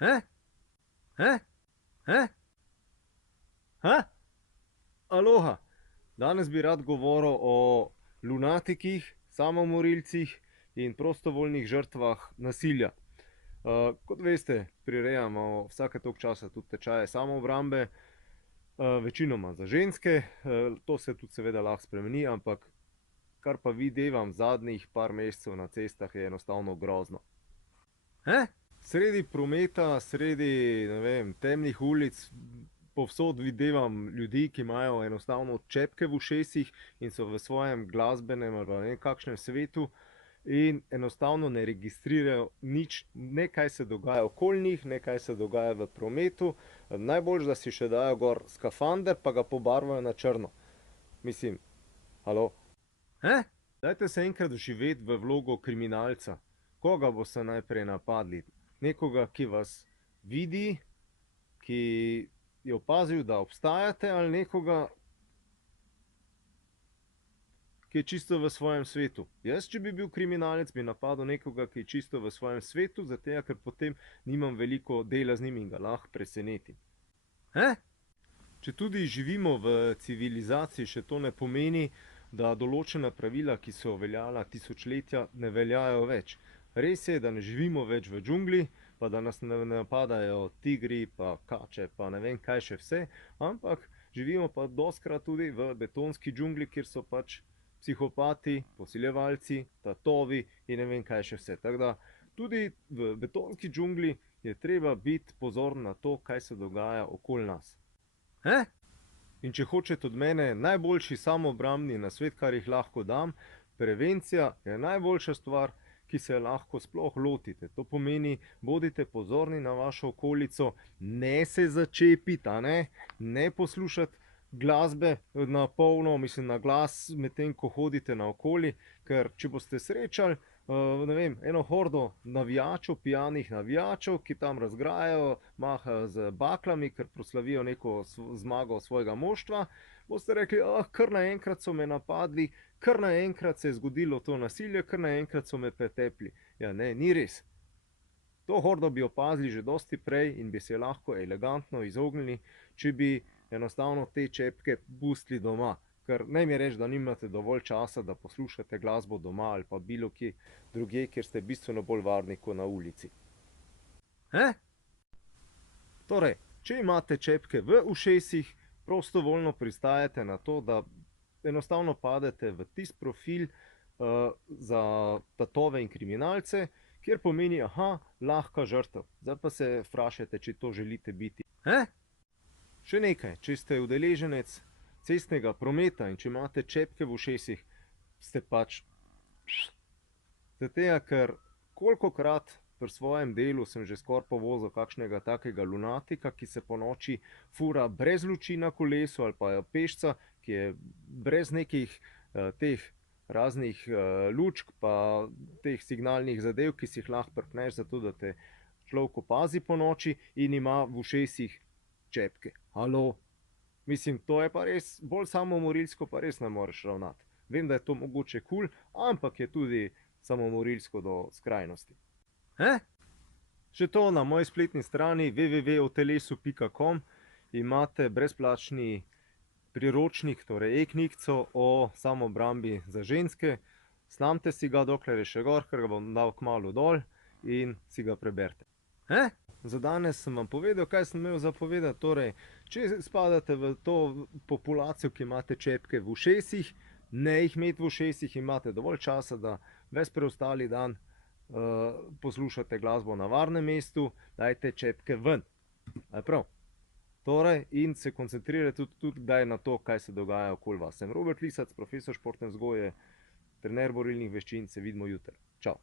Eh? Eh? Eh? Ha? Aloha! Danes bi rad govoril o lunatikih, samomorilcih in prostovoljnih žrtvah nasilja. Kot veste, prirejamo vsake toliko časa tudi tečaje samoobrambe, večinoma za ženske, to se tudi seveda lahko spremeni, ampak kar pa videvam zadnjih par mesecev na cestah je enostavno grozno. Sredi prometa, sredi, ne vem, temnih ulic, povsod videvam ljudi, ki imajo enostavno čepke v ušesih in so v svojem glasbenem ali pa ne vem kakšnem svetu in enostavno ne registrirajo nič, ne kaj se dogaja okoli njih, ne kaj se dogaja v prometu. Najboljše, da si še dajo gor skafander, pa ga pobarvajo na črno. Mislim, halo? Dajte se enkrat vživeti v vlogo kriminalca. Koga boste najprej napadli? Nekoga, ki vas vidi, ki je opazil, da obstajate, ali nekoga, ki je čisto v svojem svetu? Jaz, če bi bil kriminalec, bi napadel nekoga, ki je čisto v svojem svetu, zato ker potem nimam veliko dela z njim in ga lahko presenetim. Če tudi živimo v civilizaciji, še to ne pomeni, da določena pravila, ki so veljala tisočletja, ne veljajo več. Res je, da ne živimo več v džungli, pa da nas ne napadajo tigri, pa kače, pa ne vem kaj še vse, ampak živimo pa dostikrat tudi v betonski džungli, kjer so pač psihopati, posiljevalci, tatovi in ne vem kaj še vse. Tako da tudi v betonski džungli je treba biti pozoren na to, kaj se dogaja okoli nas. In če hočete od mene najboljši samoobrambni nasvet, kar jih lahko dam, prevencija je najboljša stvar, ki se lahko sploh lotite. To pomeni, bodite pozorni na vašo okolico, ne se začepiti, ne poslušati glasbe na polno, mislim na glas, medtem ko hodite naokoli, ker če boste srečali, ne vem, eno hordo navijačev, pijanih navijačev, ki tam razgrajajo, mahajo z baklami, ker proslavijo neko zmago svojega moštva, boste rekli, kar naenkrat so me napadli, kar naenkrat se je zgodilo to nasilje, kar naenkrat so me pretepli. Ja, ne, ni res. To hordo bi opazili že dosti prej in bi se lahko elegantno izognili, če bi enostavno te čepke pustili doma. Ker ne mi reči, da nimate dovolj časa, da poslušate glasbo doma ali pa bilo kje drugje, kjer ste bistveno bolj varni kot na ulici. Torej, če imate čepke v ušesih, prostovoljno pristajate na to, da enostavno padete v tisti profil za tatove in kriminalce, kjer pomeni, lahka žrtev. Zdaj pa se vprašajte, če to želite biti. Še nekaj, če ste udeleženec cestnega prometa in če imate čepke v ušesih, ste pač... Zato, ker kolikokrat pri svojem delu sem že skoraj povozil kakšnega takega lunatika, ki se ponoči fura brez luči na kolesu ali pa pešca, ki je brez nekih teh raznih lučk pa teh signalnih zadev, ki si jih lahko pripneš zato, da te človek opazi ponoči in ima v ušesih čepke. Halo? Mislim, to je pa res bolj samomorilsko, pa res ne moreš ravnati. Vem, da je to mogoče kul, ampak je tudi samomorilsko do skrajnosti. Še to, na moji spletni strani www.otelesu.com imate brezplačni priročnik, torej e-knjigico o samoobrambi za ženske. Snamte si ga, dokler je še gor, ker ga bom dal kmalu dol in si ga preberite. Za danes sem vam povedal, kaj sem imel za povedati. Torej, če spadate v to populacijo, ki imate čepke v ušesih, ne jih imeti v ušesih, imate dovolj časa, da ves preostali dan poslušate glasbo na varnem mestu, dajte čepke ven. Prav. Torej, in se koncentrirajte tudi kdaj na to, kaj se dogaja okoli vas. Sem Robert Lisac, profesor športne vzgoje, trener borilnih veščin, se vidimo jutri. Čau.